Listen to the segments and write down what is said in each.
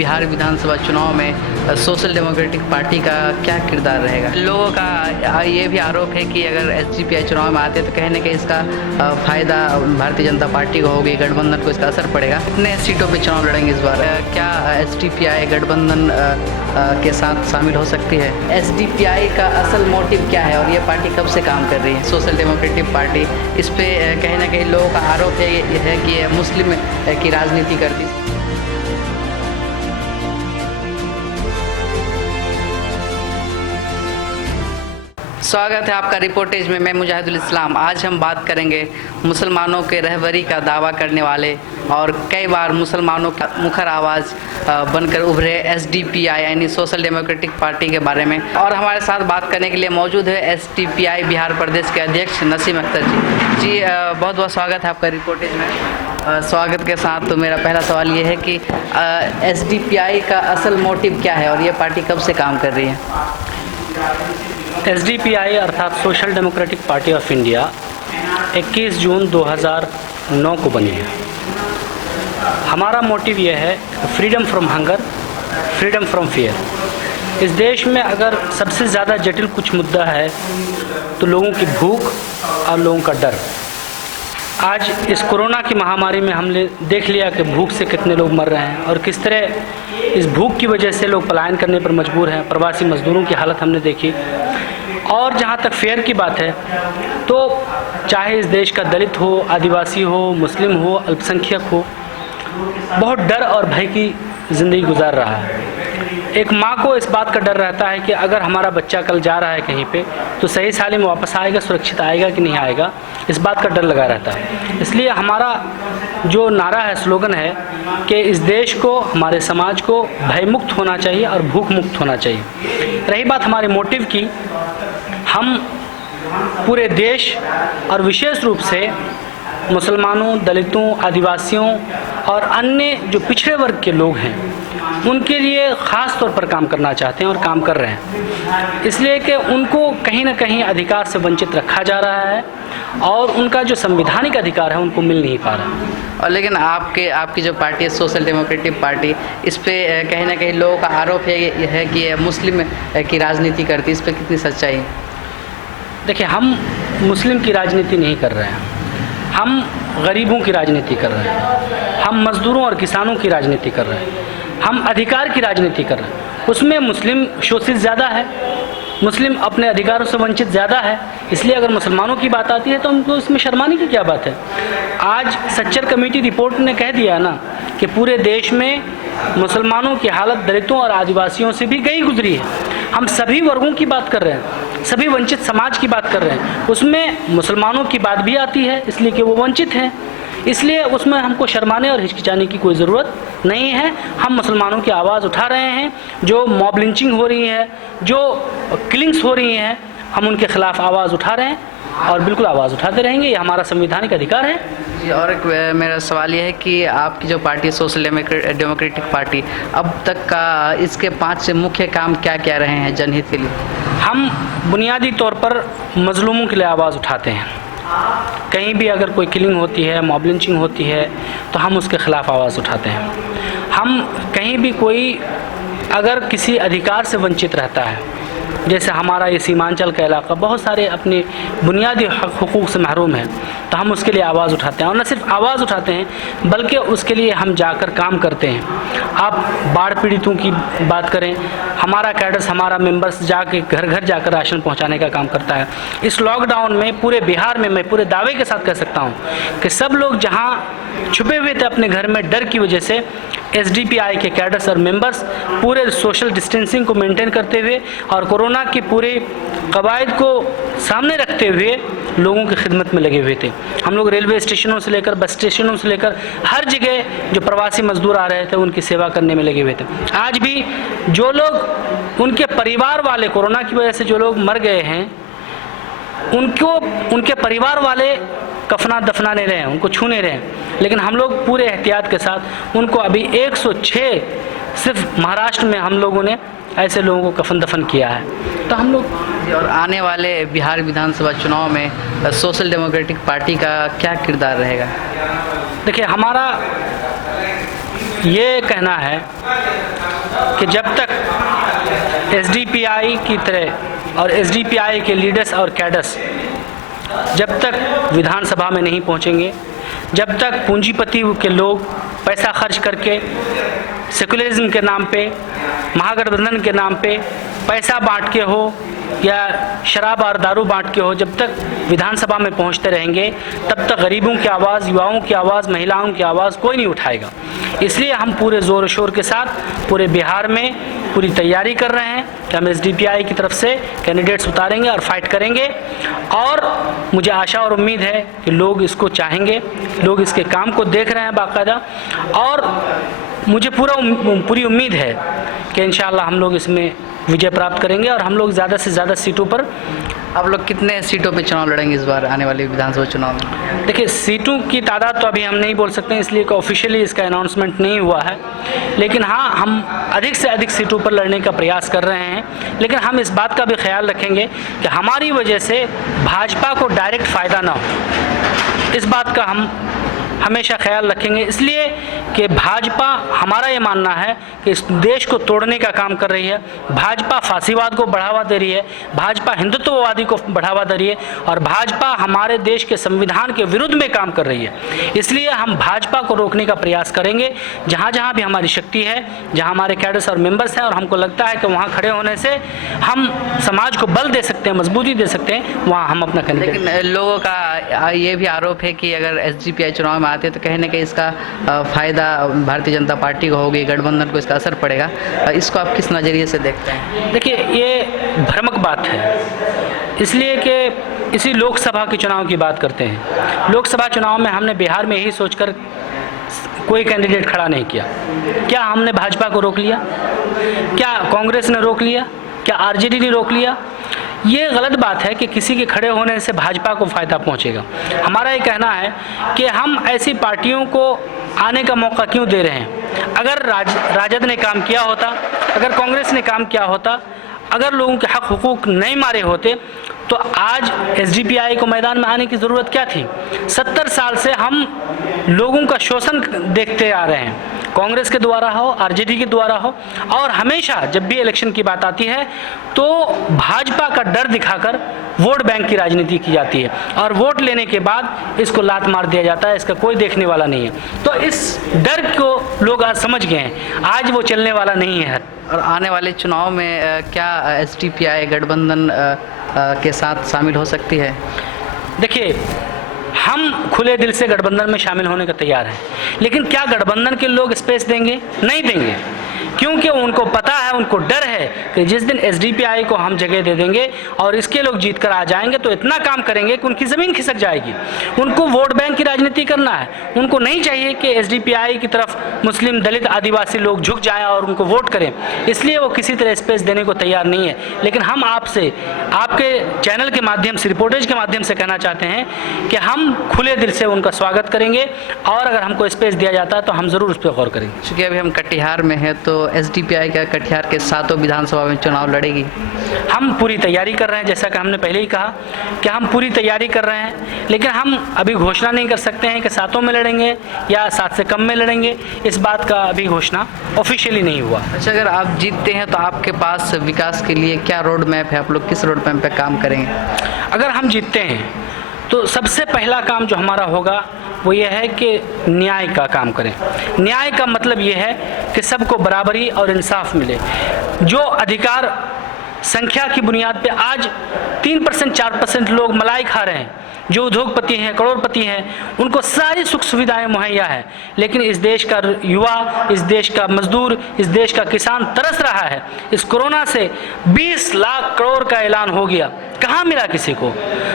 बिहार विधानसभा चुनाव में social democratic party का क्या किरदार रहेगा? लोगों का ये भी आरोप है कि अगर एसडीपीआई चुनाव में आते तो कहीं ना कहीं इसका फ़ायदा भारतीय जनता पार्टी को होगी, गठबंधन को इसका असर पड़ेगा। कितने सीटों पे चुनाव लड़ेंगे इस बार? क्या एसडीपीआई गठबंधन के साथ शामिल हो सकती है? एसडीपीआई का असल मोटिव क्या है और ये पार्टी कब से काम कर रही है? सोशल डेमोक्रेटिक पार्टी, इस पे कहीं ना कहीं लोगों का आरोप है कि ये मुस्लिम की राजनीति करती है। स्वागत है आपका रिपोर्टेज में। मैं मुजाहिदुल इस्लाम। आज हम बात करेंगे मुसलमानों के रहबरी का दावा करने वाले और कई बार मुसलमानों का मुखर आवाज़ बनकर उभरे एसडीपीआई यानी सोशल डेमोक्रेटिक पार्टी के बारे में। और हमारे साथ बात करने के लिए मौजूद है एसडीपीआई बिहार प्रदेश के अध्यक्ष नसीम अख्तर जी। बहुत बहुत स्वागत है आपका रिपोर्टेज में। स्वागत के साथ तो मेरा पहला सवाल ये है कि एसडीपीआई का असल मोटिव क्या है और ये पार्टी कब से काम कर रही है? एसडीपीआई अर्थात social democratic party of India 21 जून 2009 को बनी है। हमारा मोटिव यह है freedom from hunger, freedom from fear. इस देश में अगर सबसे ज़्यादा जटिल कुछ मुद्दा है तो लोगों की भूख और लोगों का डर। आज इस कोरोना की महामारी में हमने देख लिया कि भूख से कितने लोग मर रहे हैं और किस तरह इस भूख की वजह से लोग पलायन करने पर मजबूर हैं। प्रवासी मजदूरों की हालत हमने देखी। और जहाँ तक फेयर की बात है तो चाहे इस देश का दलित हो, आदिवासी हो, मुस्लिम हो, अल्पसंख्यक हो, बहुत डर और भय की ज़िंदगी गुजार रहा है। एक माँ को इस बात का डर रहता है कि अगर हमारा बच्चा कल जा रहा है कहीं पे तो सही सालिम वापस आएगा, सुरक्षित आएगा कि नहीं आएगा, इस बात का डर लगा रहता है। इसलिए हमारा जो नारा है, स्लोगन है कि इस देश को, हमारे समाज को भय मुक्त होना चाहिए और भूख मुक्त होना चाहिए। रही बात हमारे मोटिव की, हम पूरे देश और विशेष रूप से मुसलमानों, दलितों, आदिवासियों और अन्य जो पिछड़े वर्ग के लोग हैं उनके लिए ख़ास तौर पर काम करना चाहते हैं और काम कर रहे हैं। इसलिए कि उनको कहीं ना कहीं अधिकार से वंचित रखा जा रहा है और उनका जो संवैधानिक अधिकार है उनको मिल नहीं पा रहा। और लेकिन आपकी जो पार्टी है सोशल डेमोक्रेटिक पार्टी, इस पे कहीं ना कहीं लोगों का आरोप है कि ये मुस्लिम की राजनीति करती है। इस पर कितनी सच्चाई है? देखिए, हम मुस्लिम की राजनीति नहीं कर रहे हैं, हम गरीबों की राजनीति कर रहे हैं, हम मज़दूरों और किसानों की राजनीति कर रहे हैं, हम अधिकार की राजनीति कर रहे हैं। उसमें मुस्लिम शोषित ज़्यादा है, मुस्लिम अपने अधिकारों से वंचित ज़्यादा है। इसलिए अगर मुसलमानों की बात आती है तो उनको इसमें शर्माने की क्या बात है? आज सच्चर कमेटी रिपोर्ट ने कह दिया ना कि पूरे देश में मुसलमानों की हालत दलितों और आदिवासियों से भी गई गुजरी है। हम सभी वर्गों की बात कर रहे हैं, सभी वंचित समाज की बात कर रहे हैं। उसमें मुसलमानों की बात भी आती है इसलिए कि वो वंचित हैं। इसलिए उसमें हमको शर्माने और हिचकिचाने की कोई ज़रूरत नहीं है। हम मुसलमानों की आवाज़ उठा रहे हैं। जो मॉब लिंचिंग हो रही है, जो किलिंग्स हो रही हैं, हम उनके खिलाफ आवाज़ उठा रहे हैं और बिल्कुल आवाज़ उठाते रहेंगे। ये हमारा संवैधानिक अधिकार है। जी, और एक मेरा सवाल ये है कि आपकी जो पार्टी है सोशल डेमोक्रेटिक पार्टी, अब तक का इसके 5 से मुख्य काम क्या क्या रहे हैं जनहित के लिए? हम बुनियादी तौर पर मजलूमों के लिए आवाज़ उठाते हैं। कहीं भी अगर कोई किलिंग होती है, मॉब लिंचिंग होती है तो हम उसके ख़िलाफ़ आवाज़ उठाते हैं। हम कहीं भी कोई अगर किसी अधिकार से वंचित रहता है, जैसे हमारा ये सीमांचल का इलाका बहुत सारे अपने बुनियादी हुकूक से महरूम है, तो हम उसके लिए आवाज़ उठाते हैं। और न सिर्फ आवाज़ उठाते हैं बल्कि उसके लिए हम जाकर काम करते हैं। आप बाढ़ पीड़ितों की बात करें, हमारा कैडर्स, हमारा मेंबर्स जाके घर घर जाकर राशन पहुंचाने का काम करता है। इस लॉकडाउन में पूरे बिहार में मैं पूरे दावे के साथ कह सकता हूं कि सब लोग जहां छुपे हुए थे अपने घर में डर की वजह से, एसडीपीआई के कैडर्स और मेंबर्स पूरे सोशल डिस्टेंसिंग को मेंटेन करते हुए और कोरोना की पूरे कवायद को सामने रखते हुए लोगों की खिदमत में लगे हुए थे। हम लोग रेलवे स्टेशनों से लेकर बस स्टेशनों से लेकर हर जगह जो प्रवासी मजदूर आ रहे थे उनकी सेवा करने में लगे हुए थे। आज भी जो लोग, उनके परिवार वाले कोरोना की वजह से जो लोग मर गए हैं, उनको उनके परिवार वाले कफना दफना नहीं रहे हैं, उनको छू नहीं रहे हैं। लेकिन हम लोग पूरे एहतियात के साथ उनको अभी 106 सिर्फ महाराष्ट्र में हम लोगों ने ऐसे लोगों को कफन दफन किया है। तो हम लोग, और आने वाले बिहार विधानसभा चुनाव में सोशल डेमोक्रेटिक पार्टी का क्या किरदार रहेगा? देखिए, हमारा ये कहना है कि जब तक एसडीपीआई की तरह और एसडीपीआई के लीडर्स और कैडर्स जब तक विधानसभा में नहीं पहुंचेंगे, जब तक पूंजीपति के लोग पैसा खर्च करके सेकुलरिज्म के नाम पे, महागठबंधन के नाम पे पैसा बांट के हो या शराब और दारू बांट के हो, जब तक विधानसभा में पहुंचते रहेंगे तब तक गरीबों की आवाज़, युवाओं की आवाज़, महिलाओं की आवाज़ कोई नहीं उठाएगा। इसलिए हम पूरे ज़ोर शोर के साथ पूरे बिहार में पूरी तैयारी कर रहे हैं कि हम एसडीपीआई की तरफ से कैंडिडेट्स उतारेंगे और फाइट करेंगे। और मुझे आशा और उम्मीद है कि लोग इसको चाहेंगे, लोग इसके काम को देख रहे हैं बाकायदा, और मुझे पूरी उम्मीद है कि इंशाअल्लाह हम लोग इसमें विजय प्राप्त करेंगे और हम लोग ज़्यादा से ज़्यादा सीटों पर। आप लोग कितने सीटों पे चुनाव लड़ेंगे इस बार आने वाले विधानसभा चुनाव में? देखिए, सीटों की तादाद तो अभी हम नहीं बोल सकते हैं, इसलिए कि ऑफिशियली इसका अनाउंसमेंट नहीं हुआ है। लेकिन हाँ, हम अधिक से अधिक सीटों पर लड़ने का प्रयास कर रहे हैं। लेकिन हम इस बात का भी ख्याल रखेंगे कि हमारी वजह से भाजपा को डायरेक्ट फ़ायदा ना हो, इस बात का हम हमेशा ख्याल रखेंगे। इसलिए कि भाजपा, हमारा ये मानना है कि इस देश को तोड़ने का काम कर रही है, भाजपा फांसीवाद को बढ़ावा दे रही है, भाजपा हिंदुत्ववादी को बढ़ावा दे रही है और भाजपा हमारे देश के संविधान के विरुद्ध में काम कर रही है। इसलिए हम भाजपा को रोकने का प्रयास करेंगे जहाँ जहाँ भी हमारी शक्ति है, जहाँ हमारे कैडर्स और मेंबर्स हैं और हमको लगता है कि वहाँ खड़े होने से हम समाज को बल दे सकते हैं, मजबूती दे सकते हैं, वहाँ हम अपना कैंडिडेट। लेकिन लोगों का ये भी आरोप है कि अगर एसडीपीआई चुनाव में आते तो कहीं ना कहीं इसका फ़ायदा भारतीय जनता पार्टी को होगी, गठबंधन को इसका असर पड़ेगा। इसको आप किस नज़रिए से देखते हैं? देखिए, ये भ्रामक बात है, इसलिए कि इसी लोकसभा के चुनाव की बात करते हैं। लोकसभा चुनाव में हमने बिहार में यही सोचकर कोई कैंडिडेट खड़ा नहीं किया। क्या हमने भाजपा को रोक लिया? क्या कांग्रेस ने रोक लिया? क्या आरजेडी ने रोक लिया? ये गलत बात है कि किसी के खड़े होने से भाजपा को फ़ायदा पहुंचेगा। हमारा ये कहना है कि हम ऐसी पार्टियों को आने का मौका क्यों दे रहे हैं? अगर राजद ने काम किया होता, अगर कांग्रेस ने काम किया होता, अगर लोगों के हक हुकूक नहीं मारे होते तो आज एसडीपीआई को मैदान में आने की ज़रूरत क्या थी? 70 साल से हम लोगों का शोषण देखते आ रहे हैं, कांग्रेस के द्वारा हो, आरजेडी के द्वारा हो, और हमेशा जब भी इलेक्शन की बात आती है तो भाजपा का डर दिखाकर वोट बैंक की राजनीति की जाती है और वोट लेने के बाद इसको लात मार दिया जाता है, इसका कोई देखने वाला नहीं है। तो इस डर को लोग आज समझ गए हैं, आज वो चलने वाला नहीं है। और आने वाले चुनाव में क्या एसडीपीआई गठबंधन के साथ शामिल हो सकती है? देखिए, हम खुले दिल से गठबंधन में शामिल होने को तैयार हैं, लेकिन क्या गठबंधन के लोग स्पेस देंगे? नहीं देंगे, क्योंकि उनको पता है, उनको डर है कि जिस दिन एसडीपीआई को हम जगह दे देंगे और इसके लोग जीत कर आ जाएंगे तो इतना काम करेंगे कि उनकी ज़मीन खिसक जाएगी। उनको वोट बैंक की राजनीति करना है, उनको नहीं चाहिए कि एसडीपीआई की तरफ मुस्लिम, दलित, आदिवासी लोग झुक जाएं और उनको वोट करें, इसलिए वो किसी तरह स्पेस देने को तैयार नहीं है। लेकिन हम आपसे, आपके चैनल के माध्यम से, रिपोर्टेज के माध्यम से कहना चाहते हैं कि हम खुले दिल से उनका स्वागत करेंगे और अगर हमको स्पेस दिया जाता है तो हम ज़रूर उस पर गौर करेंगे। चूँकि अभी हम कटिहार में हैं तो एसडीपीआई का कटिहार के सातों विधानसभा में चुनाव लड़ेगी। हम पूरी तैयारी कर रहे हैं, जैसा कि हमने पहले ही कहा कि हम पूरी तैयारी कर रहे हैं, लेकिन हम अभी घोषणा नहीं कर सकते हैं कि सातों में लड़ेंगे या 7 से कम में लड़ेंगे। इस बात का अभी घोषणा ऑफिशियली नहीं हुआ। अच्छा, अगर आप जीतते हैं तो आपके पास विकास के लिए क्या रोड मैप है? आप लोग किस रोड मैप पे काम करेंगे? अगर हम जीतते हैं तो सबसे पहला काम जो हमारा होगा वो ये है कि न्याय का काम करें। न्याय का मतलब ये है कि सबको बराबरी और इंसाफ मिले। जो अधिकार संख्या की बुनियाद पे आज 3% 4% लोग मलाई खा रहे हैं, जो उद्योगपति हैं, करोड़पति हैं, उनको सारी सुख सुविधाएं मुहैया है, लेकिन इस देश का युवा, इस देश का मजदूर, इस देश का किसान तरस रहा है। इस कोरोना से 20 लाख करोड़ का ऐलान हो गया, कहाँ मिला किसी को?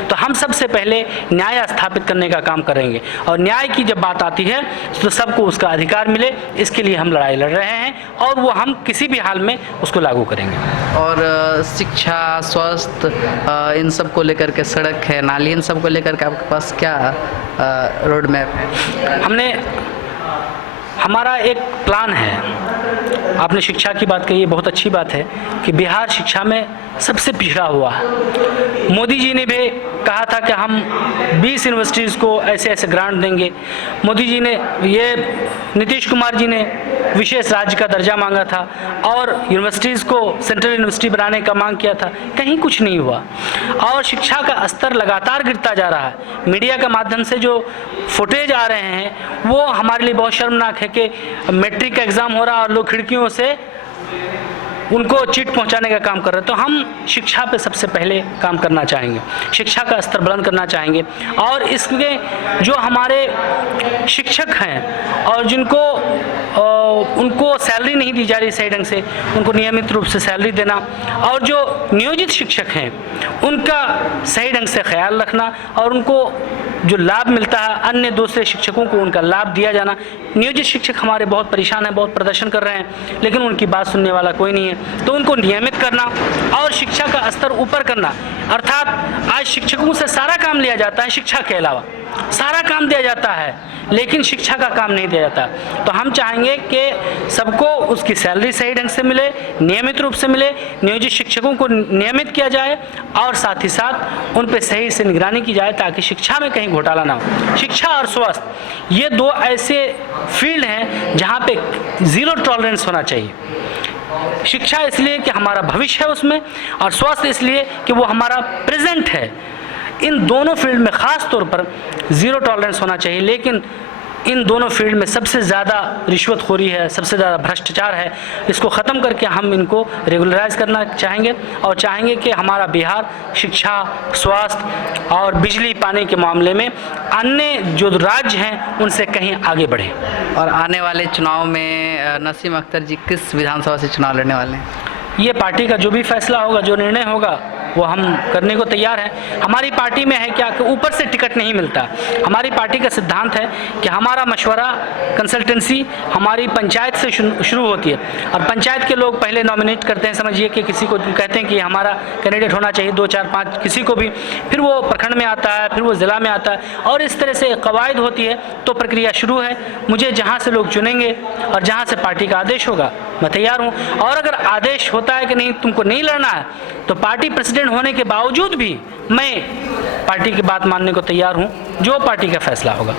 तो हम सबसे पहले न्याय स्थापित करने का काम करेंगे और न्याय की जब बात आती है तो सबको उसका अधिकार मिले, इसके लिए हम लड़ाई लड़ रहे हैं और वो हम किसी भी हाल में उसको लागू करेंगे। और शिक्षा, स्वास्थ्य, इन सब को लेकर के, सड़क है, नाली, इन सब को लेकर के आपके पास क्या रोड मैप है? हमारा एक प्लान है आपने शिक्षा की बात कही है, बहुत अच्छी बात है कि बिहार शिक्षा में सबसे पिछड़ा हुआ है। मोदी जी ने भी कहा था कि हम 20 यूनिवर्सिटीज़ को ऐसे ऐसे ग्रांट देंगे। मोदी जी ने, ये नीतीश कुमार जी ने विशेष राज्य का दर्जा मांगा था और यूनिवर्सिटीज़ को सेंट्रल यूनिवर्सिटी बनाने का मांग किया था, कहीं कुछ नहीं हुआ। और शिक्षा का स्तर लगातार गिरता जा रहा है। मीडिया के माध्यम से जो फुटेज आ रहे हैं वो हमारे लिए बहुत शर्मनाक है कि मैट्रिक का एग्ज़ाम हो रहा है और लोग खिड़कियों से उनको चिट पहुंचाने का काम कर रहे हैं। तो हम शिक्षा पे सबसे पहले काम करना चाहेंगे, शिक्षा का स्तर बुलंद करना चाहेंगे। और इसमें जो हमारे शिक्षक हैं और जिनको उनको सैलरी नहीं दी जा रही सही ढंग से, उनको नियमित रूप से सैलरी देना, और जो नियोजित शिक्षक हैं उनका सही ढंग से ख्याल रखना और उनको जो लाभ मिलता है अन्य दूसरे शिक्षकों को उनका लाभ दिया जाना। नियोजित शिक्षक हमारे बहुत परेशान हैं, बहुत प्रदर्शन कर रहे हैं, लेकिन उनकी बात सुनने वाला कोई नहीं है। तो उनको नियमित करना और शिक्षा का स्तर ऊपर करना, अर्थात आज शिक्षकों से सारा काम लिया जाता है, शिक्षा के अलावा सारा काम दिया जाता है लेकिन शिक्षा का काम नहीं दिया जाता। तो हम चाहेंगे कि सबको उसकी सैलरी सही ढंग से मिले, नियमित रूप से मिले, नियोजित शिक्षकों को नियमित किया जाए और साथ ही साथ उन पर सही से निगरानी की जाए ताकि शिक्षा में कहीं घोटाला ना हो। शिक्षा और स्वास्थ्य ये दो ऐसे फील्ड हैं जहाँ पे ज़ीरो टॉलरेंस होना चाहिए। शिक्षा इसलिए कि हमारा भविष्य है उसमें, और स्वास्थ्य इसलिए कि वो हमारा प्रेजेंट है। इन दोनों फील्ड में ख़ास तौर पर ज़ीरो टॉलरेंस होना चाहिए। लेकिन इन दोनों फील्ड में सबसे ज़्यादा रिश्वतखोरी है, सबसे ज़्यादा भ्रष्टाचार है। इसको ख़त्म करके हम इनको रेगुलराइज करना चाहेंगे और चाहेंगे कि हमारा बिहार शिक्षा, स्वास्थ्य और बिजली पानी के मामले में अन्य जो राज्य हैं उनसे कहीं आगे बढ़े। और आने वाले चुनाव में नसीम अख्तर जी किस विधानसभा से चुनाव लड़ने वाले हैं? ये पार्टी का जो भी फैसला होगा, जो निर्णय होगा, वो हम करने को तैयार हैं। हमारी पार्टी में है क्या कि ऊपर से टिकट नहीं मिलता। हमारी पार्टी का सिद्धांत है कि हमारा मशवरा, कंसल्टेंसी हमारी पंचायत से शुरू होती है और पंचायत के लोग पहले नॉमिनेट करते हैं। समझिए कि किसी को कहते हैं कि हमारा कैंडिडेट होना चाहिए 2, 4, 5 किसी को भी, फिर वो प्रखंड में आता है, फिर वो ज़िला में आता है और इस तरह से कवायद होती है। तो प्रक्रिया शुरू है। मुझे जहाँ से लोग चुनेंगे और जहाँ से पार्टी का आदेश होगा मैं तैयार हूँ। और अगर आदेश होता है कि नहीं तुमको नहीं लड़ना है तो पार्टी प्रेसिडेंट होने के बावजूद भी मैं पार्टी की बात मानने को तैयार हूँ, जो पार्टी का फैसला होगा।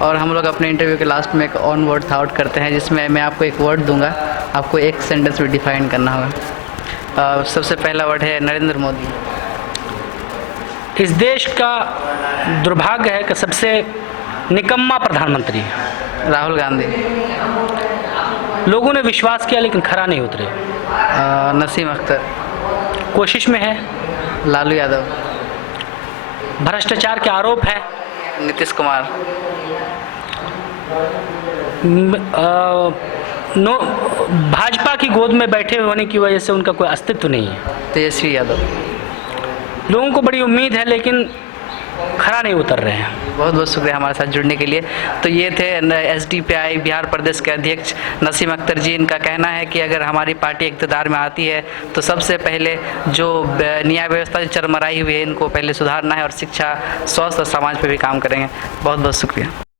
और हम लोग अपने इंटरव्यू के लास्ट में एक ऑन वर्ड थॉट करते हैं जिसमें मैं आपको एक वर्ड दूंगा, आपको एक सेंटेंस में डिफाइन करना होगा। सबसे पहला वर्ड है नरेंद्र मोदी। इस देश का दुर्भाग्य है कि सबसे निकम्मा प्रधानमंत्री है। राहुल गांधी। लोगों ने विश्वास किया लेकिन खरा नहीं उतरे। नसीम अख्तर। कोशिश में है। लालू यादव। भ्रष्टाचार के आरोप है। नीतीश कुमार। भाजपा की गोद में बैठे होने की वजह से उनका कोई अस्तित्व नहीं है। तेजस्वी यादव। लोगों को बड़ी उम्मीद है लेकिन खरा नहीं उतर रहे हैं। बहुत बहुत शुक्रिया हमारे साथ जुड़ने के लिए। तो ये थे SDPI बिहार प्रदेश के अध्यक्ष नसीम अख्तर जी। इनका कहना है कि अगर हमारी पार्टी इक़्तिदार में आती है तो सबसे पहले जो न्याय व्यवस्था जो चरमराई हुई है इनको पहले सुधारना है और शिक्षा, स्वास्थ्य और समाज पर भी काम करेंगे। बहुत बहुत शुक्रिया।